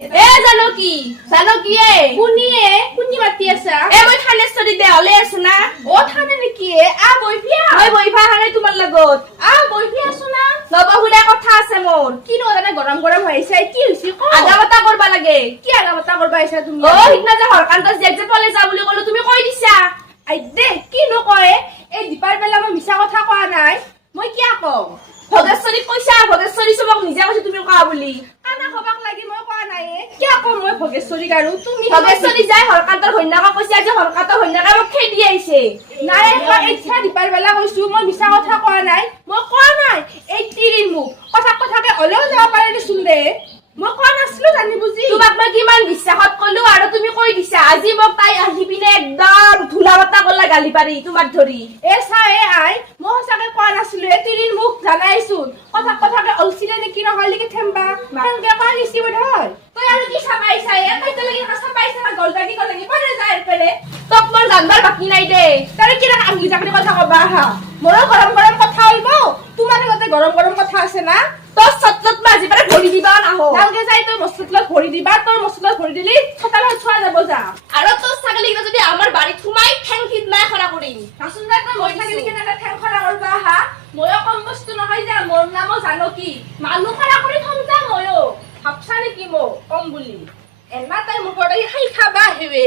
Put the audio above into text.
এ জানকী এ কোনি মাতি আছা এ মই থানেশ্বৰী দেহলে আছো না ও থানে নেকি এ আ বইফিয়া মই বইফা হানে তোমাৰ লগত আ বইফিয়া আছো না নবহুলা কথা আছে মোৰ কি নজানে গৰম হৈ আছে কি হৈছে ক আগামতা কৰবা লাগে কি আগামতা কৰবা আইছা তুমি ও হিকনা যে হৰকান্ত যে পলে যা বুলি কলো তুমি কৈ দিছা আই দে কি নকয় এই দীপাৰ বেলা মই মিছা কথা কোৱা নাই মই কিয়া কম ভগেশ্বৰী কৈছা ভগেশ্বৰী সবক নিজে কৈছে তুমি কোৱা বুলি কানা হবাক লাগি মই কোৱা নাই কিয়া কম মই ভগেশ্বৰী আৰু তুমি ভগেশ্বৰী যাই হৰকান্তৰ হন্যাকা কৈছে যে হৰকান্তৰ হন্যাকা মোক খেদি আইছে নাই মই ইচ্ছা দীপাৰ বেলা কৈছো মই মিছা কথা কোৱা নাই মই কোৱা নাই এই তিৰিৰ মুখ কথাকে ওলাও যাব পাৰে দেচোন দে মই কোৱা নাছিলো জানি বুজি তোমাক মই কিমান বিশ্বাসত কলো আৰু তুমি কৈ দিছা আজি মোক তাই আহি পিনে একদম ধুলা বাতা কলা গালি পাৰি তোমাক ধৰি এ চাই আই মই সঁচাকে কোৱা নাছিলো এ তিৰিৰ মুখ জানাইছোন কথাকে অলছিলে নেকি নহলে কি থেমবা কেনকে কোৱা নিছি বধয় তই আৰু কি চাবাইছা এ তাইতে লাগি হাসা পাইছা না গলদাকি গলদাকি পৰে যায় পেৰে তক মোৰ জানবাৰ বাকি নাই দে তাৰে কি ৰাখ আঙুলি জাকৰি কথা কবা হা মোৰ গৰম কথা হইব তোমাৰ লগতে গৰম কথা আছে না তোর সতলত মাঝি পারে ভরি দিবা না হো কালকে যাই তোর মসলত ভরি দিবা তোর মসলত ভরি দিলি সকালে ছয়া যাব যা আর তোর ছাগলিটা যদি আমার বাড়ি থুমাই ঠ্যাং ফিট না খরা করি আসুন যা তোর মই ছাগলি কেনে ঠ্যাং খরা করবা হা ময়ো কম বস্তু নহয় যা মোর নামও জানো কি মানুহ খৰা কৰি থম যা ময়ো ভাবছা নেকি মো কম বুলি এমা তাই মুখৰ খাই খাবা হেৱে